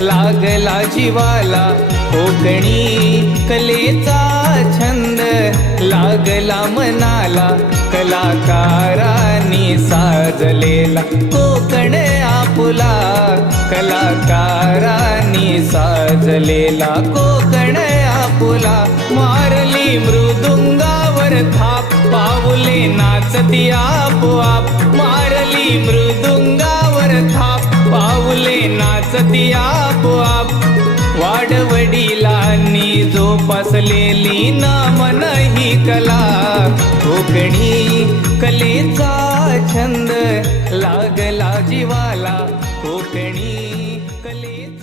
लागला जीवाला कोकणी कलेचा छंद. लागला मनाला कलाकारांनी साजलेला कोकण आपुला. कलाकारांनी साजलेला कोकण आपुला. मारली मृदुंगावर थाप पाऊले नाचती आपोआप. मारली मृ नाचती आपोआप वाडवडिलांनी जोपासलेली नामन ही कला. कोकणी कलेचा छंद लागला जीवाला. कोकणी